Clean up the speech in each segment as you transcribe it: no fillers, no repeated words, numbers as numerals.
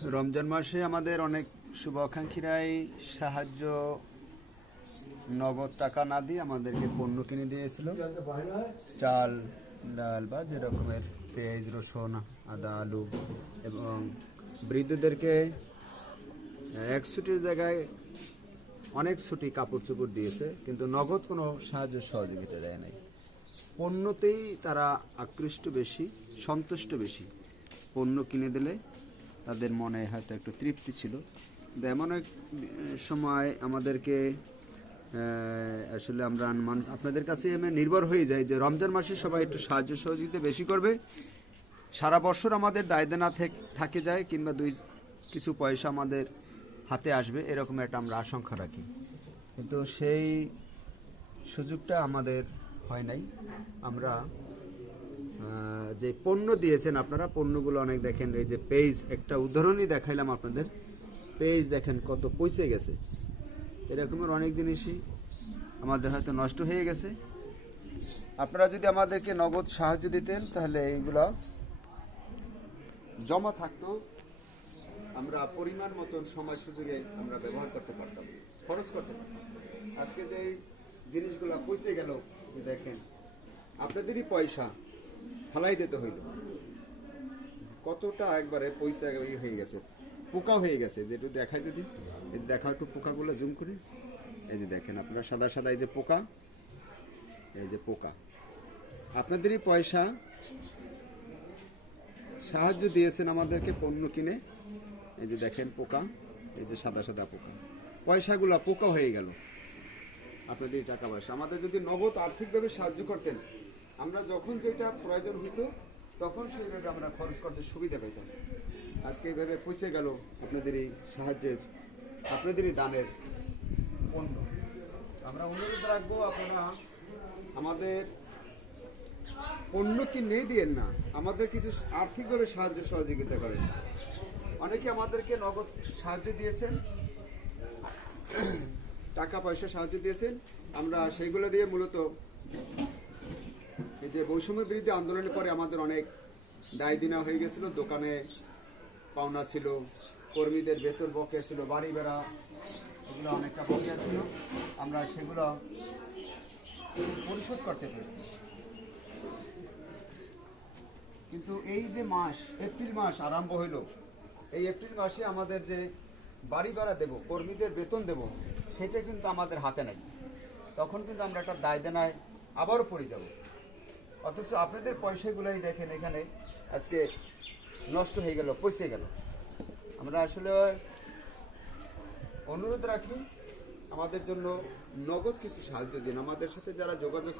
রমজান মাসে আমাদের অনেক শুভাকাঙ্ক্ষীরাই সাহায্য নগদ টাকা না দিয়ে আমাদেরকে পণ্য কিনে দিয়েছিল, চাল, ডাল বা যে রকমের পেঁয়াজ, রসুন, আদা, আলু, এবং বৃদ্ধদেরকে এক ছুটির জায়গায় অনেক ছুটি কাপড় চোপড় দিয়েছে, কিন্তু নগদ কোনো সাহায্য সহযোগিতা দেয় নাই। পণ্যতেই তারা আকৃষ্ট বেশি, সন্তুষ্ট বেশি। পণ্য কিনে দিলে তাদের মনে হয়তো একটু তৃপ্তি ছিল। এমন এক সময় আমাদেরকে আসলে আমরা আপনাদের কাছে আমি নির্ভর হয়ে যাই যে রমজান মাসে সবাই একটু সাহায্য সহযোগিতা বেশি করবে। সারা বছর আমাদের দায়দেনা থাকে যায়, কিংবা কিছু পয়সা আমাদের হাতে আসবে, এরকম একটা আমরা আশঙ্কা রাখি, কিন্তু সেই সুযোগটা আমাদের হয় নাই। আমরা যে পণ্য দিয়েছেন আপনারা, পণ্যগুলো অনেক দেখেন, এই যে পেজ, একটা উদাহরণই দেখাইলাম আপনাদের, পেজ দেখেন কত পচে গেছে। এরকমের অনেক জিনিসই আমাদের হয়তো নষ্ট হয়ে গেছে। আপনারা যদি আমাদেরকে নগদ সাহায্য দিতেন তাহলে এইগুলো জমা থাকতো, আমরা পরিমাণ মতন সময় সুযোগে আমরা ব্যবহার করতে পারতাম, খরচ করতে পারতাম। আজকে যে জিনিসগুলো পচে গেল, যে দেখেন আপনাদেরই পয়সা ফালাই দিতে হইল, কতটা একবারে পয়সা হয়ে গেছে, পোকা হয়ে গেছে। যেটু দেখায়, যদি দেখা একটু পোকাগুলো জুম করি, এই যে দেখেন আপনারা সাদা সাদা এই যে পোকা, এই যে পোকা, আপনাদেরই পয়সা সাহায্য দিয়েছেন আমাদেরকে পণ্য কিনে, এই যে দেখেন পোকা, এই যে সাদা সাদা পোকা, পয়সাগুলো পোকা হয়ে গেল। আপনাদের টাকা পয়সা আমাদের যদি নগদ আর্থিকভাবে সাহায্য করতেন, আমরা যখন যেটা প্রয়োজন হইতো তখন সেইভাবে আমরা খরচ করতে সুবিধা পাইতাম। আজকে এইভাবে পৌঁছে গেল আপনাদেরই সাহায্যের, আপনাদেরই দানের পণ্য। আমরা অনুরোধ রাখবো, আপনারা আমাদের পণ্য কিনে দিয়েন না, আমাদের কিছু আর্থিকভাবে সাহায্য সহযোগিতা করেন। অনেকে আমাদেরকে নগদ সাহায্য দিয়েছেন, টাকা পয়সা সাহায্য দিয়েছেন, আমরা সেইগুলো দিয়ে মূলত এই যে বৈষম্য বিরোধী আন্দোলনের পরে আমাদের অনেক দায় দিনা হয়ে গেছিল, দোকানে পাওনা ছিল, কর্মীদের বেতন বকেয়া ছিল, বাড়ি বেড়া এগুলো অনেকটা বকেয়া ছিল, আমরা সেগুলো পরিশোধ করতে পেরেছি। কিন্তু এই যে মাস, এপ্রিল মাস আরম্ভ হইল, এই এপ্রিল মাসে আমাদের যে বাড়ি ভাড়া দেব, কর্মীদের বেতন দেব, সেটা কিন্তু আমাদের হাতে নাই। তখন কিন্তু আমরা একটা দায় দেনায় আবারও পড়ে যাব। অথচ আপনাদের পয়সাগুলোই দেখেন এখানে আজকে নষ্ট হয়ে গেল, পয়সে গেল। আমরা আসলে অনুরোধ রাখি, আমাদের জন্য নগদ কিছু সাহায্য দিন। আমাদের সাথে যারা যোগাযোগ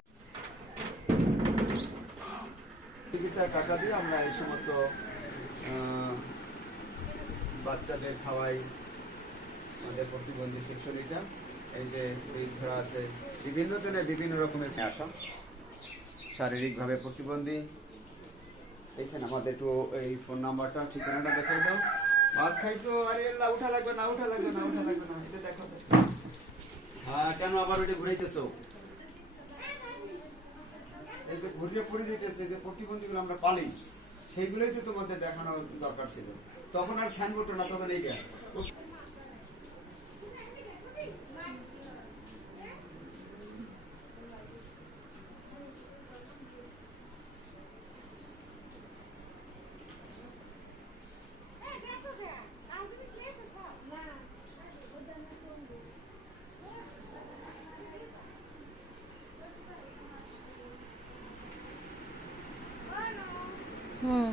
টাকা দিয়ে আমরা এই সমস্ত বাচ্চাদের খাওয়াই, আমাদের প্রতিবন্ধী সেকশন, এটা এই যে ধরা আছে বিভিন্ন জনের বিভিন্ন রকমের আসা, শারীরিকভাবে প্রতিবন্ধী। এখানে আমাদের একটু এই ফোন নাম্বারটা, ঠিকানাটা দেখে দাও। ভাত খাইছো? আরে আল্লাহ, উঠা লাগবে না, উঠা লাগবে না, উঠা লাগবে না, এটা দেখো। হ্যাঁ, কেন আবার ওইটা ঘুরাইতেছো? এই যে ঘুরিয়ে পড়ে যেতেছে, যে প্রতিবন্ধীগুলো আমরা পালি, সেইগুলোই তো তোমাদের দেখানো দরকার ছিল। তখন আর সাইনবোর্ড না, তখন এইটা। হুম।